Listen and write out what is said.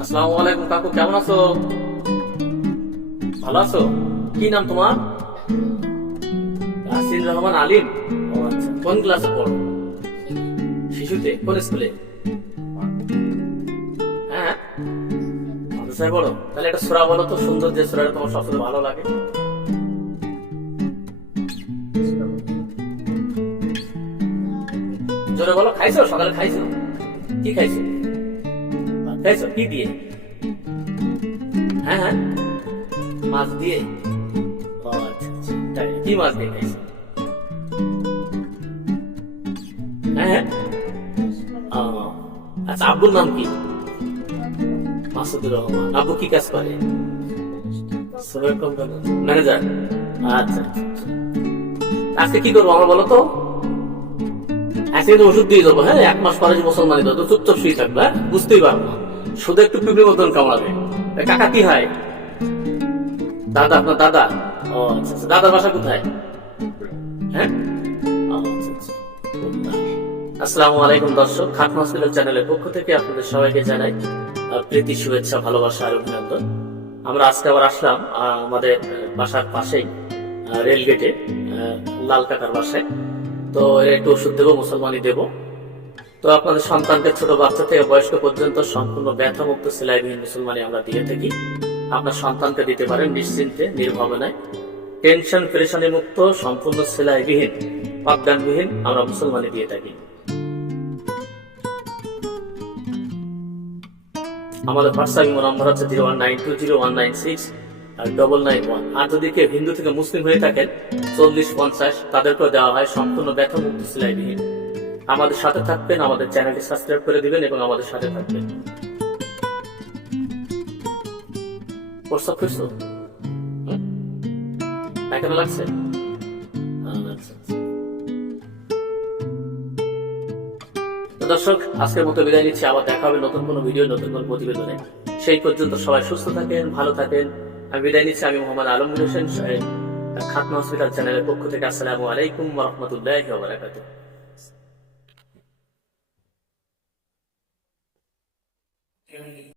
আসসালামু আলাইকুম কাকু, কেমন আছো? ভালো আছো? কি নাম তোমার? আসির রহমান আলিম। আচ্ছা কোন ক্লাসে পড়ো? শিশুতে, কোন স্কুলে হ্যাঁ? মাদ্রাসায় তাহলে একটা সুরা বলো তো, সুন্দর যে সুরাটা তোমার সবচেয়ে ভালো লাগে। জোরে বলো খাইছো? সকালে খাইছো? কি খাইছো? খাইছো? কি দিয়ে? হ্যাঁ হ্যাঁ। মাছ দিয়ে? আচ্ছা আচ্ছা। কি মাছ দিয়ে খাইছো? হ্যাঁ হ্যাঁ। আচ্ছা আব্বুর নাম কি? মাসুদুর রহমান। আব্বু কি কাজ করে? ম্যানেজার। আচ্ছা, আচ্ছা। আজকে কি করব আমার বলো তো? তো ওষুধ দিয়ে দেবো হ্যাঁ? এক মাস পরে মুসলমানি দেবো চুপচাপ শুয়ে থাকবে হ্যাঁ? বুঝতেই পারব না। শুধু একটু পিঁপড়ে মতন কামড়াবে। কাকা, কি হয়? দাদা, আপনার দাদা? ও আচ্ছা আচ্ছা। দাদার বাসা কোথায়? হ্যাঁ? আচ্ছা আচ্ছা। আসসালামু আলাইকুম, দর্শক। খাট হসপিটাল চ্যানেলের পক্ষ থেকে আপনাদের সবাইকে জানাই প্রীতি, শুভেচ্ছা, ভালোবাসা আর অভিনন্দন। আমরা আজকে আবার আসলাম আমাদের বাসার পাশেই রেল গেটে লাল কাকার বাসায়। তো এর একটু ওষুধ দেবো মুসলমানি দেবো। তো আপনাদের সন্তানকে, ছোট বাচ্চা থেকে বয়স্ক পর্যন্ত সম্পূর্ণ ব্যথামুক্ত সেলাইবিহীন মুসলমানি আমরা দিয়ে থাকি। আপনার সন্তানকে দিতে পারেন নিশ্চিন্তে, নির্ভাবনায়। টেনশন, পেরেশানি মুক্ত, সম্পূর্ণ সেলাইবিহীন, পাঠদানবিহীন আমরা মুসলমানি দিয়ে থাকি। আমাদের হোয়াটসঅ্যাপ নম্বর হচ্ছে zero one nine two zero one nine six. Double nine one আর যদি কেউ হিন্দু থেকে মুসলিম হয়ে থাকেন চল্লিশ পঞ্চাশ তাদেরকেও দেওয়া হয় সম্পূর্ণ ব্যথামুক্ত সেলাইবিহীন। আমাদের সাথে থাকবেন আমাদের চ্যানেলটি সাবস্ক্রাইব করে দিবেন এবং আমাদের সাথে থাকবেন। হুম? লাগছে? আচ্ছা, আচ্ছা। দর্শক আজকের মতো বিদায় নিচ্ছি। আবার দেখা হবে নতুন কোনো ভিডিও নতুন কোনো প্রতিবেদনে। সেই পর্যন্ত সবাই সুস্থ থাকেন ভালো থাকেন। আমি বিদায় নিচ্ছি, আমি মোহাম্মদ আলম হোসেন খাতনা হসপিটাল চ্যানেলের পক্ষ থেকে। আসসালামু আলাইকুম রহমতুল্লাহ বারাকাতুহ।